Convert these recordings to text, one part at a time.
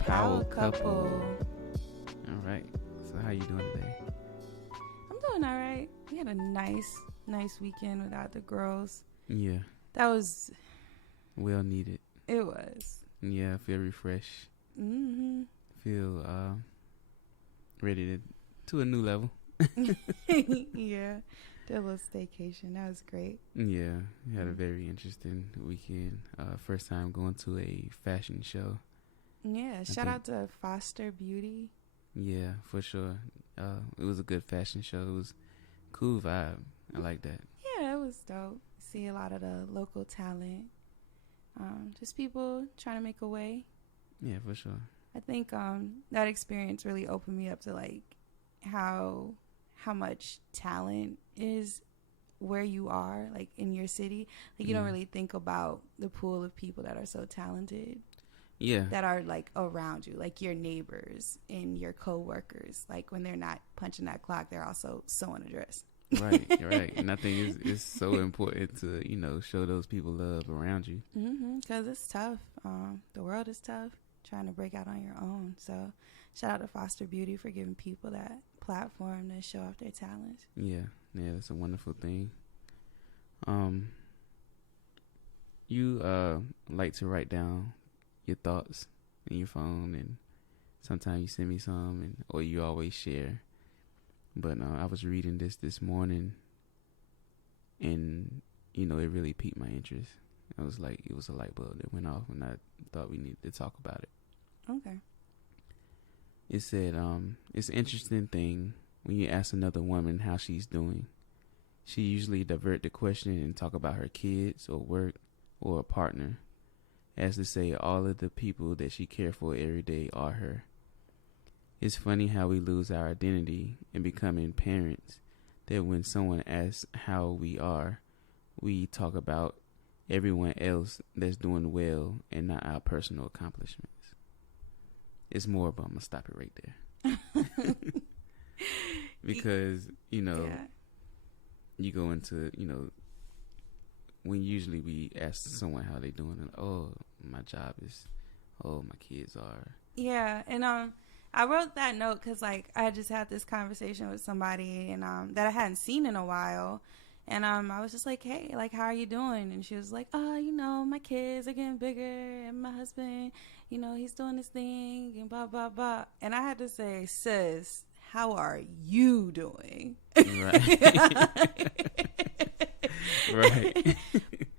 Power Couple. All right. So how you doing today? I'm doing all right. We had a nice weekend without the girls. Yeah. That was... Well needed. It was. Yeah, I feel refreshed. Mm-hmm. Feel ready to a new level. Yeah. That little staycation. That was great. Yeah. Had a very interesting weekend. First time going to a fashion show. Yeah. Shout out to Foster Beauty. Yeah, for sure. It was a good fashion show. It was cool vibe. I like that. Yeah, it was dope. See a lot of the local talent. Just people trying to make a way. Yeah, for sure. I think that experience really opened me up to like how much talent is where you are, like in your city. Like you don't really think about the pool of people that are so talented. Yeah. That are like around you, like your neighbors and your coworkers. Like when they're not punching that clock, they're also sewing a dress. Right. And I think it's so important to, show those people love around you. Because it's tough. The world is tough, trying to break out on your own. So shout out to Foster Beauty for giving people that platform to show off their talents. Yeah, that's a wonderful thing. You like to write down your thoughts in your phone, and sometimes you send me some, or you always share. But I was reading this morning, and it really piqued my interest. I was like, it was a light bulb that went off, and I thought we needed to talk about it. Okay. It said, it's an interesting thing when you ask another woman how she's doing. She usually divert the question and talk about her kids or work or a partner, as to say all of the people that she cares for every day are her. It's funny how we lose our identity in becoming parents, that when someone asks how we are, we talk about everyone else that's doing well and not our personal accomplishments. It's more, but I'm going to stop it right there. Because, you go into, when usually we ask someone how they doing, and, oh, my job is, oh, my kids are. Yeah, and I wrote that note because, like, I just had this conversation with somebody and that I hadn't seen in a while. And I was just like, hey, like, how are you doing? And she was like, oh, my kids are getting bigger and my husband, he's doing this thing and blah, blah, blah. And I had to say, sis, how are you doing? Right. Right.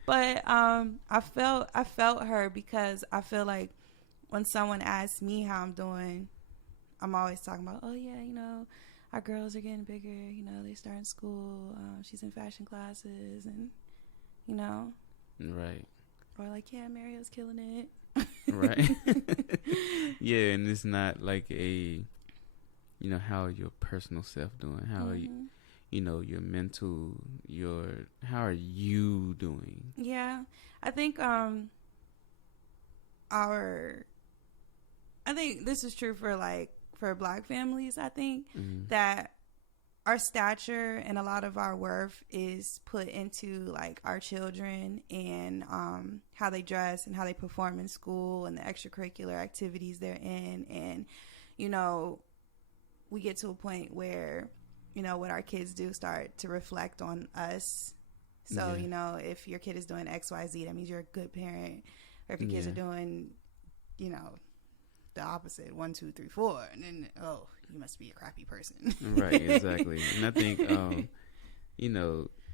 But I felt her because I feel like when someone asks me how I'm doing, I'm always talking about, oh, yeah, our girls are getting bigger, they starting school, she's in fashion classes, and, Right. Or like, yeah, Mario's killing it. Right. Yeah, and it's not like a, how are your personal self doing? How are you, your mental, how are you doing? Yeah, I think this is true for Black families. I think that our stature and a lot of our worth is put into like our children and how they dress and how they perform in school and the extracurricular activities they're in. And, we get to a point where, what our kids do start to reflect on us. So, if your kid is doing X, Y, Z, that means you're a good parent. Or if your kids are doing, the opposite, 1, 2, 3, 4, and then you must be a crappy person. Right, exactly. And I think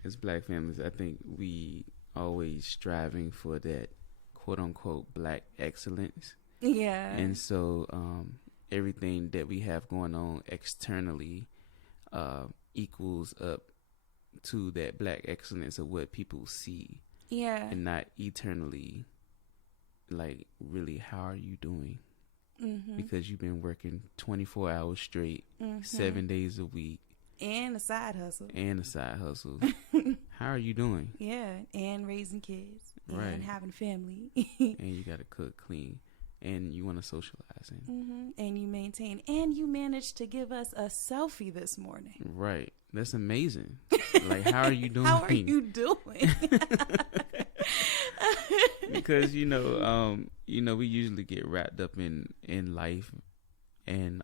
as Black families, I think we always striving for that quote unquote Black excellence. Yeah. And so everything that we have going on externally equals up to that Black excellence of what people see. Yeah. And not eternally, like, really, how are you doing? Because you've been working 24 hours straight, 7 days a week. And a side hustle. How are you doing? Yeah, and raising kids. Right. And having family. And you got to cook, clean. And you want to socialize. And you maintain. And you managed to give us a selfie this morning. Right. That's amazing. Like, how are you doing? How are you doing? because we usually get wrapped up in life, and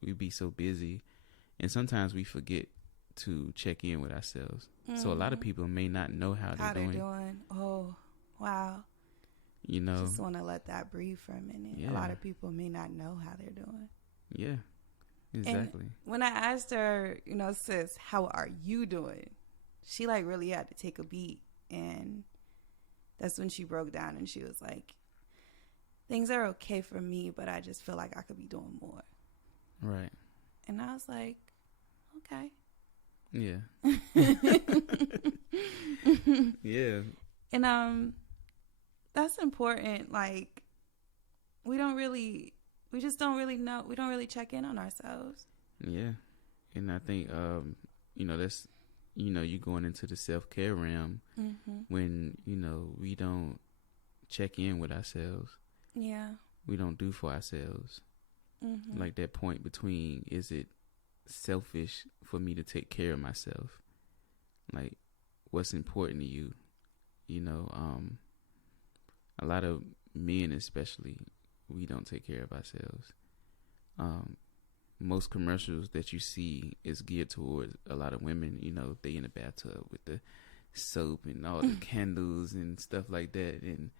we be so busy, and sometimes we forget to check in with ourselves. So a lot of people may not know how they're doing. Oh, wow. Just want to let that breathe for a minute. Yeah. A lot of people may not know how they're doing. Yeah, exactly. And when I asked her, sis, how are you doing? She like really had to take a beat, and that's when she broke down and she was like, things are okay for me, but I just feel like I could be doing more. Right. And I was like, okay. Yeah. Yeah. And that's important. Like, we just don't really know. We don't really check in on ourselves. Yeah. And I think that's you're going into the self-care realm when we don't check in with ourselves. Yeah. We don't do for ourselves. Like that point between, is it selfish for me to take care of myself? Like, what's important to you? A lot of men especially, we don't take care of ourselves. Most commercials that you see is geared towards a lot of women. They in the bathtub with the soap and all the candles and stuff like that. And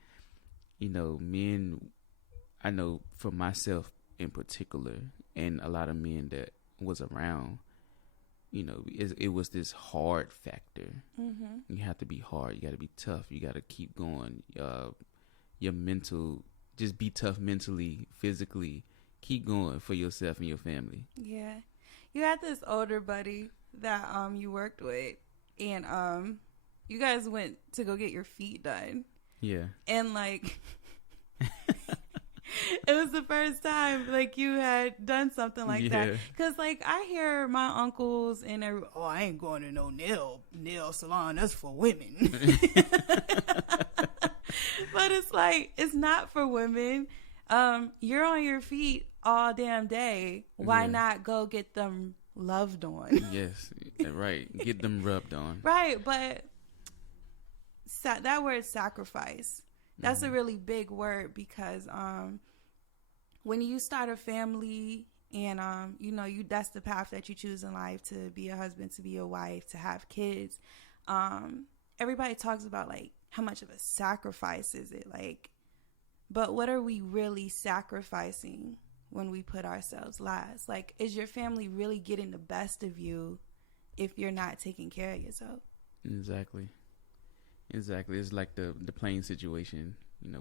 men, I know for myself in particular, and a lot of men that was around, it was this hard factor. You have to be hard. You got to be tough. You got to keep going. Your mental, just be tough mentally, physically. Keep going for yourself and your family. Yeah. You had this older buddy that you worked with, and you guys went to go get your feet done. Yeah. And like it was the first time like you had done something like that. Cause like I hear my uncles and I ain't going to no nail salon. That's for women. But it's like, it's not for women. You're on your feet all damn day. Why not go get them loved on? Yes, right. Get them rubbed on. Right, but that word sacrifice, that's a really big word, because when you start a family and that's the path that you choose in life, to be a husband, to be a wife, to have kids, everybody talks about like how much of a sacrifice is it, like, but what are we really sacrificing when we put ourselves last? Like, is your family really getting the best of you if you're not taking care of yourself? Exactly. It's like the plane situation.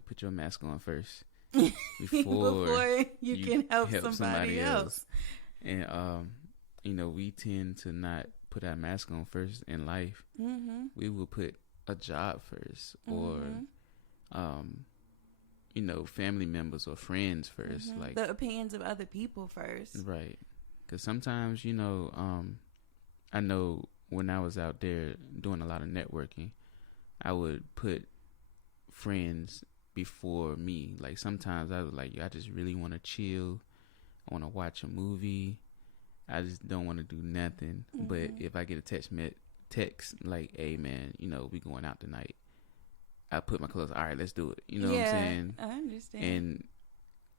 Put your mask on first before you can help somebody else. And we tend to not put our mask on first in life. We will put a job first, or family members or friends first, like the opinions of other people first. Right. Because sometimes, I know when I was out there doing a lot of networking, I would put friends before me. Like sometimes I was like, I just really want to chill. I want to watch a movie. I just don't want to do nothing. But if I get a text like, hey man, we going out tonight, I put my clothes, all right, let's do it. You know what I'm saying? I understand. And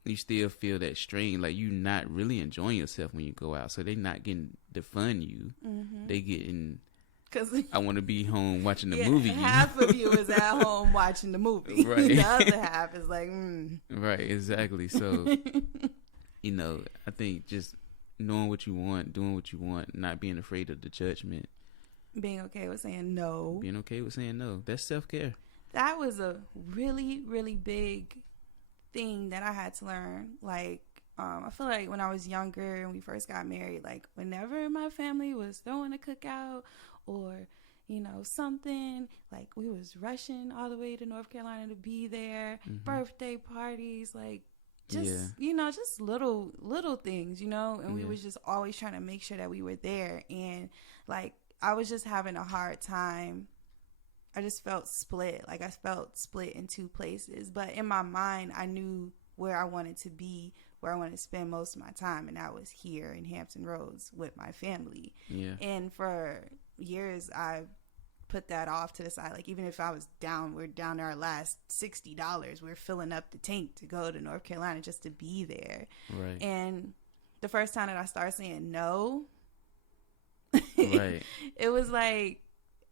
you still feel that strain, like you're not really enjoying yourself when you go out. So they not getting to fund you. They getting, I want to be home watching the movie. Half of you is at home watching the movie. Right. The other half is like, Right, exactly. So, I think just knowing what you want, doing what you want, not being afraid of the judgment. Being okay with saying no. Being okay with saying no. That's self-care. That was a really, really big thing that I had to learn. Like, I feel like when I was younger and we first got married, like whenever my family was throwing a cookout or, something, like we was rushing all the way to North Carolina to be there, birthday parties, like just, just little things, and we was just always trying to make sure that we were there. And like, I was just having a hard time. I just felt split. Like I felt split in two places. But in my mind, I knew where I wanted to be, where I wanted to spend most of my time. And that was here in Hampton Roads with my family. Yeah. And for years, I put that off to the side. Like, even if I was down, we're down to our last $60. We're filling up the tank to go to North Carolina just to be there. Right. And the first time that I started saying no, Right. it was like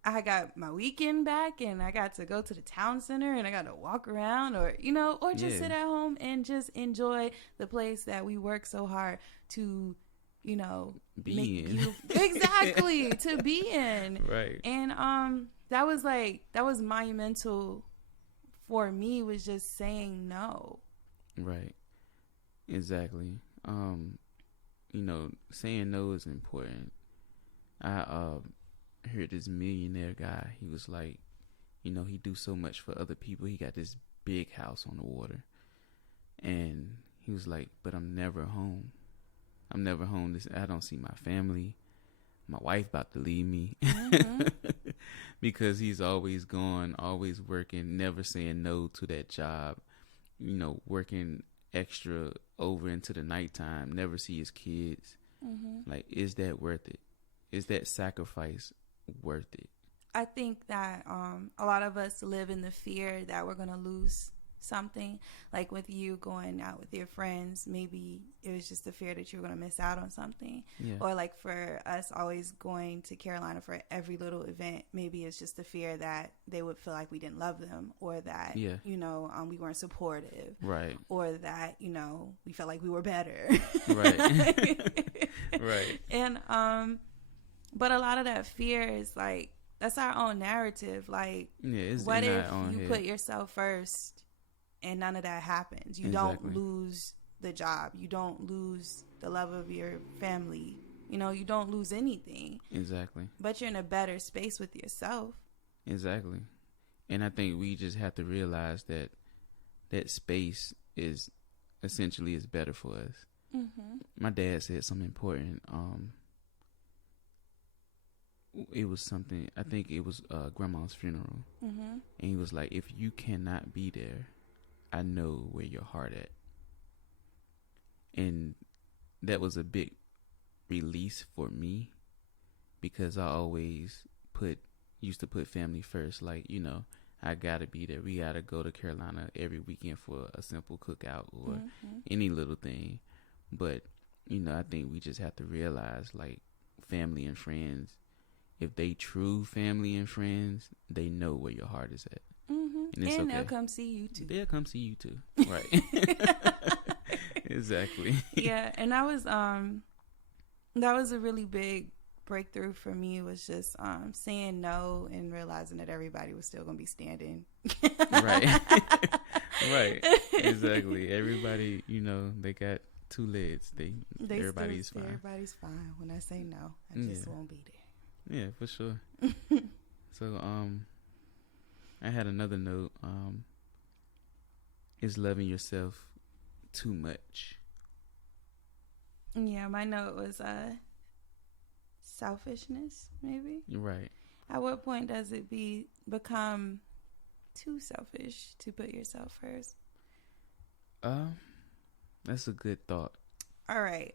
I got my weekend back and I got to go to the town center and I got to walk around or, or just sit at home and just enjoy the place that we work so hard to, be in. Exactly, to be in. Right. And that was monumental for me, was just saying no. Right. Exactly. Saying no is important. I heard this millionaire guy. He was like, he do so much for other people. He got this big house on the water, and he was like, but I'm never home. I'm never home. I don't see my family. My wife about to leave me. Mm-hmm. Because he's always gone, always working, never saying no to that job, working extra over into the nighttime, never see his kids. Mm-hmm. Like, is that worth it? Is that sacrifice worth it? I think that a lot of us live in the fear that we're going to lose something. Like with you going out with your friends, maybe it was just the fear that you were going to miss out on something. Yeah. Or like for us always going to Carolina for every little event, maybe it's just the fear that they would feel like we didn't love them, or that, we weren't supportive. Right. Or that, we felt like we were better. Right. Right. And, but a lot of that fear is like, that's our own narrative. Like, what if you put yourself first and none of that happens? You don't lose the job. You don't lose the love of your family. You don't lose anything. Exactly. But you're in a better space with yourself. Exactly. And I think we just have to realize that that space is essentially is better for us. Mm-hmm. My dad said something important. It was something, I think it was grandma's funeral. Mm-hmm. And he was like, if you cannot be there, I know where your heart at. And that was a big release for me, because I always used to put family first. Like, I gotta be there. We gotta go to Carolina every weekend for a simple cookout or any little thing. But, I think we just have to realize, like, family and friends, if they true family and friends, they know where your heart is at. Mm-hmm. And they'll come see you too. They'll come see you too. Right. Exactly. Yeah. And that was a really big breakthrough for me, was just saying no and realizing that everybody was still going to be standing. Right. Right. Exactly. Everybody, they got two legs. Everybody's fine. Everybody's fine. When I say no, I just won't be there. Yeah, for sure. So, I had another note. Is loving yourself too much? Yeah, my note was selfishness, maybe. Right. At what point does it become too selfish to put yourself first? That's a good thought. All right.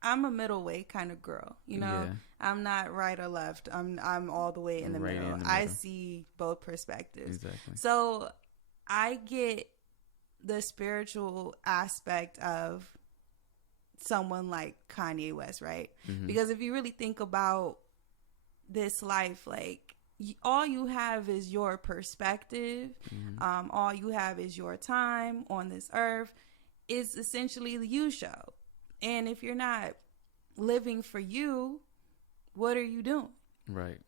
I'm a middle way kind of girl, Yeah. I'm not right or left. I'm all the way in the middle. I see both perspectives. Exactly. So I get the spiritual aspect of someone like Kanye West, right? Mm-hmm. Because if you really think about this life, like, all you have is your perspective. Mm-hmm. All you have is your time on this earth. Is essentially the you show. And if you're not living for you, what are you doing? Right.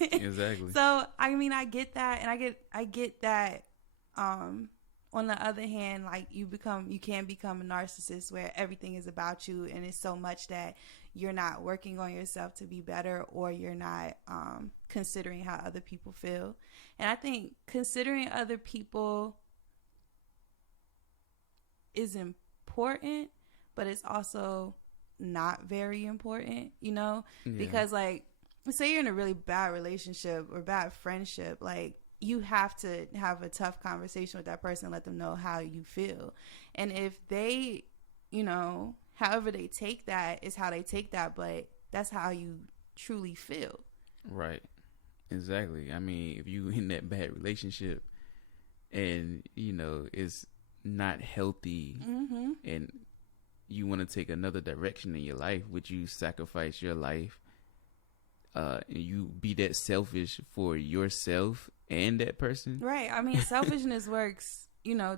Exactly. So, I mean, I get that. And I get that, on the other hand, like, you can become a narcissist where everything is about you. And it's so much that you're not working on yourself to be better, or you're not, considering how other people feel. And I think considering other people is important, but it's also not very important, because, like, say you're in a really bad relationship or bad friendship, like, you have to have a tough conversation with that person, let them know how you feel. And if they, however they take that is how they take that, but that's how you truly feel. Right. Exactly. I mean, if you in that bad relationship and it's not healthy, Mm-hmm. and you want to take another direction in your life, would you sacrifice your life and you be that selfish for yourself and that person? Right. I mean, selfishness works,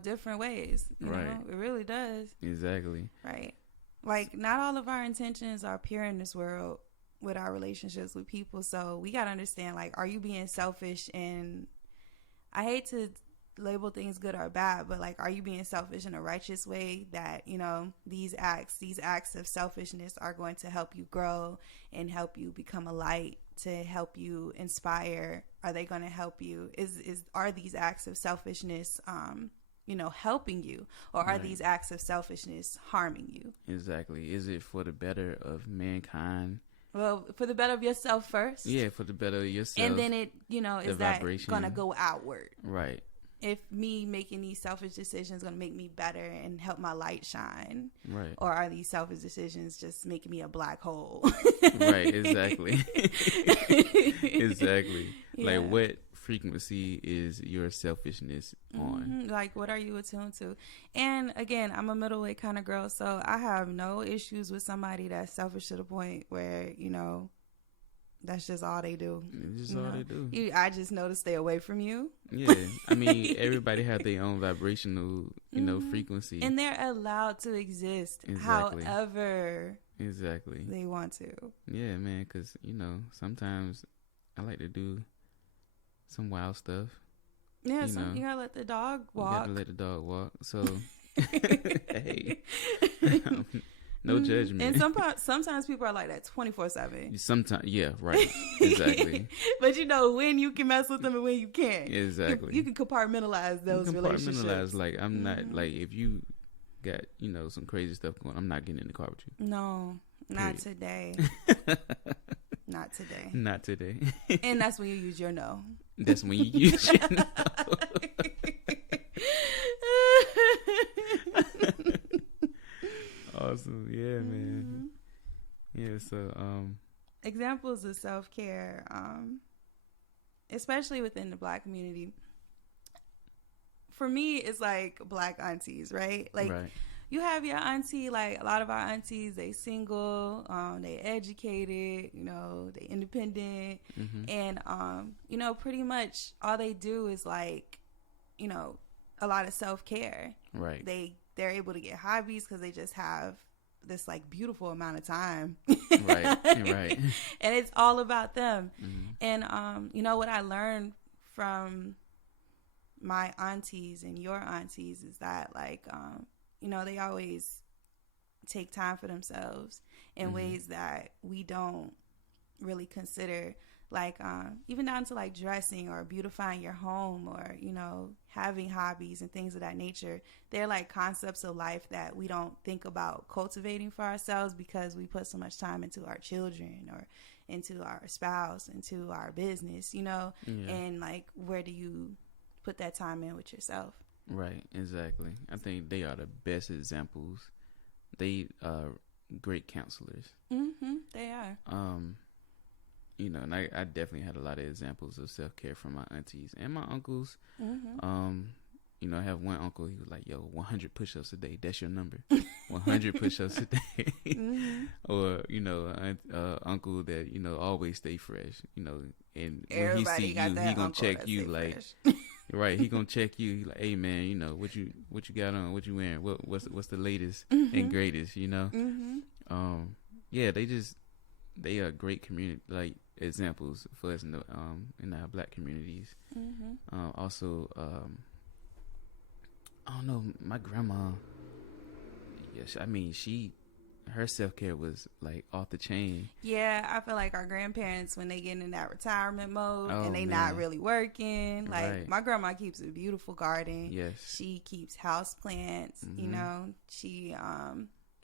different ways. Right. It really does. Exactly. Right. Like, not all of our intentions are pure in this world with our relationships with people. So we got to understand, like, are you being selfish? And I hate to label things good or bad, but like, are you being selfish in a righteous way that, these acts of selfishness are going to help you grow and help you become a light, to help you inspire? Are they going to help you? Are these acts of selfishness helping you, or are Right. these acts of selfishness harming you? Exactly. Is it for the better of mankind? Well, for the better of yourself first. Yeah, for the better of yourself. And then it, is that vibration. going to go outward? Right. If me making these selfish decisions going to make me better and help my light shine? Right. Or are these selfish decisions just making me a black hole? Right, exactly. Exactly. Yeah. Like, what frequency is your selfishness on? Mm-hmm. Like, what are you attuned to? And again, I'm a middleweight kind of girl, so I have no issues with somebody that's selfish to the point where, that's just all they do. It's just all they do. I just know to stay away from you. Yeah. I mean, everybody have their own vibrational, Mhm. frequency. And they're allowed to exist Exactly. however Exactly. they want to. Yeah, man, because, sometimes I like to do some wild stuff. Yeah, You know. you gotta let the dog You walk. got to let the dog walk. So, hey, no Mhm. judgment. And sometimes people are like that 24/7. Sometimes, yeah, right. Exactly. But when you can mess with them and when you can't. Exactly. You can compartmentalize those relationships. Like, I'm not, Mhm. like, if you got, some crazy stuff going, I'm not getting in the car with you. No, not Period. today. Not today. Not today. And that's when you use your no. That's when you use your no. Awesome. Yeah, man. Yeah, so, Examples of self-care, especially within the Black community. For me, it's like Black aunties, right? Like, right. you have your auntie, like a lot of our aunties, they single, they educated, they independent. Mm-hmm. And, pretty much all they do is like, a lot of self-care. Right. They're able to get hobbies because they just have this like beautiful amount of time. Right. Right. And it's all about them. Mm-hmm. And, what I learned from my aunties and your aunties is that like, they always take time for themselves in Mm-hmm. ways that we don't really consider, like even down to like dressing or beautifying your home or, having hobbies and things of that nature. They're like concepts of life that we don't think about cultivating for ourselves because we put so much time into our children or into our spouse, into our business, Yeah. and like, where do you put that time in with yourself? Right, exactly. I think they are the best examples. They are great counselors. Mm-hmm. They are. And I definitely had a lot of examples of self-care from my aunties and my uncles. Mm-hmm. I have one uncle, he was like, yo, 100 push-ups a day, that's your number. 100 push-ups a day. Mm-hmm. Or, uncle that, always stay fresh, and Everybody when he see got you, that he gonna uncle check that you stay like, fresh. right, he gonna check you. He like, hey man, what you got on? What you wearing? What's the latest Mm-hmm. and greatest? Mm-hmm. Yeah, they are great community like examples for us in our Black communities. Mm-hmm. Also, I don't know, my grandma. Yes, I mean her self care was like off the chain. Yeah, I feel like our grandparents, when they get in that retirement mode Oh, and they man. not really working, like Right. my grandma keeps a beautiful garden. Yes. She keeps house plants. Mhm.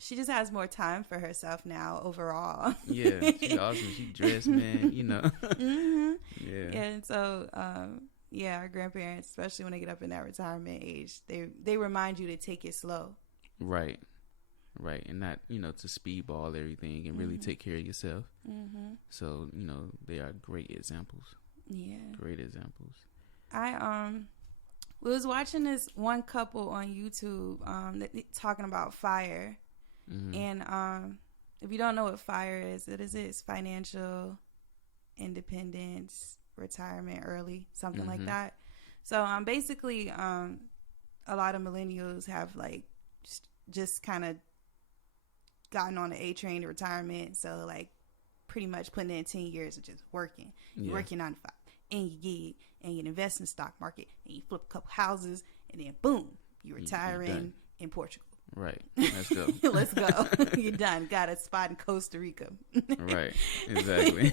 She just has more time for herself now overall. Yeah, she awesome. She dressed, man. Mm-hmm. Yeah. And so, our grandparents, especially when they get up in that retirement age, they remind you to take it slow. Right. Right. And not, to speedball everything and really Mhm. take care of yourself. Mm-hmm. So, they are great examples. Yeah. Great examples. We was watching this one couple on YouTube talking about FIRE. Mm-hmm. And if you don't know what FIRE is, it's financial independence, retirement early, something like that. So basically a lot of millennials have like just kind of gotten on the A train to retirement. So like pretty much putting in 10 years of just working. You work your 9 to 5 and you gig and you invest in the stock market and you flip a couple houses and then boom, you retiring in Portugal. Right. Let's go. Let's go. You're done. Got a spot in Costa Rica. Right. Exactly.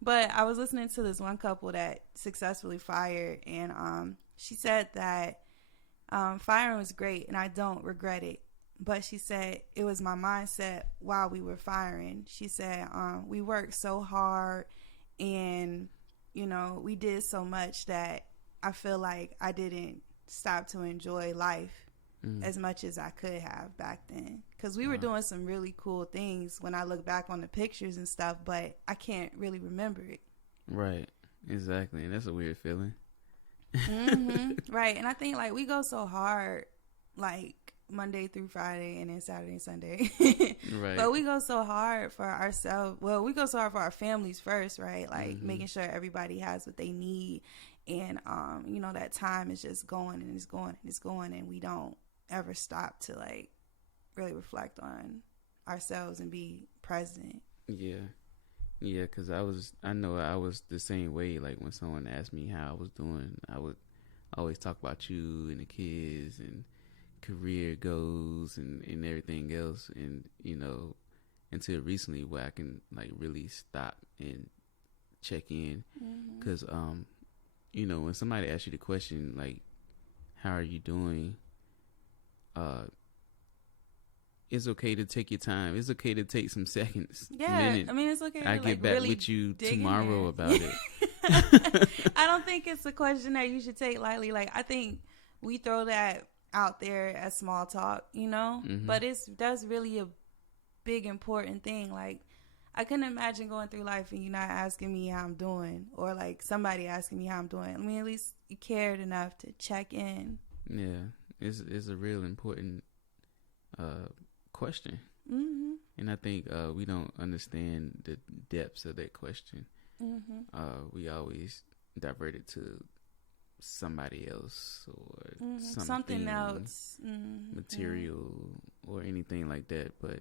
But I was listening to this one couple that successfully fired, and she said that firing was great and I don't regret it. But she said it was my mindset while we were firing. She said we worked so hard and, you know, we did so much that I feel like I didn't stop to enjoy life as much as I could have back then. Because we were doing some really cool things when I look back on the pictures and stuff, but I can't really remember it. Right. Exactly. And that's a weird feeling. Right. And I think like we go so hard like Monday through Friday and then Saturday and Sunday. Right. But we go so hard for ourselves. Well, we go so hard for our families first, right? Like making sure everybody has what they need. And, you know, that time is just going and it's going and it's going. And we don't ever stop to like really reflect on ourselves and be present. Yeah. Yeah, because I know I was the same way. Like when someone asked me how I was doing, I would always talk about you and the kids and career goals and everything else. And, you know, until recently where I can like really stop and check in. Because, you know, when somebody asks you the question, like, how are you doing? It's okay to take your time. It's okay to take some seconds. Yeah, minute. I mean, it's okay to I get like back really with you tomorrow about it. I don't think it's a question that you should take lightly. Like, I think we throw that out there as small talk, you know? But that's really a big, important thing. Like, I couldn't imagine going through life and you not asking me how I'm doing, or like somebody asking me how I'm doing. I mean, at least you cared enough to check in. Yeah, it's a real important question. And I think we don't understand the depths of that question. We always divert it to somebody else or something else, material or anything like that. But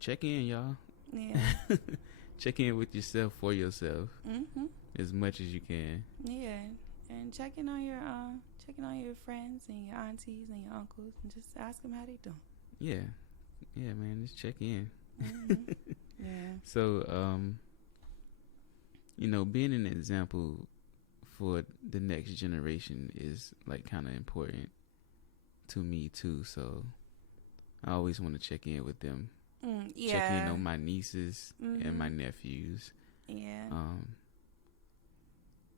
check in, y'all. Yeah. Check in with yourself for yourself as much as you can. Yeah, and checking on your friends and your aunties and your uncles and just ask them how they doing. Yeah, man, just check in. Yeah. So, you know, being an example for the next generation is like kind of important to me too. So I always want to check in with them. Check in on my nieces and my nephews. Yeah.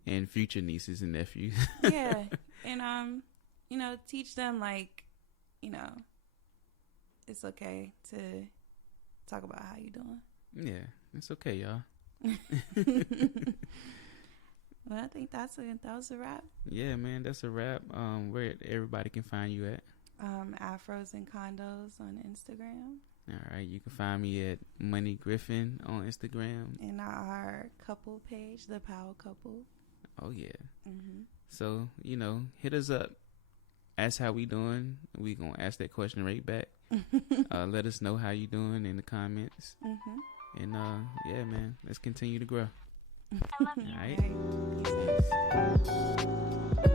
And future nieces and nephews. Yeah. And you know, teach them like, you know, it's okay to talk about how you doing. Yeah, it's okay, y'all. Well, I think that was a wrap. Yeah, man, that's a wrap. Where everybody can find you at? Afros and Condos on Instagram. All right, you can find me at Money Griffin on Instagram. And our couple page, The Power Couple. Oh, yeah. So, you know, hit us up. Ask how we doing. We going to ask that question right back. Let us know how you doing in the comments. And, yeah, man, let's continue to grow. I love you. All right. Peace.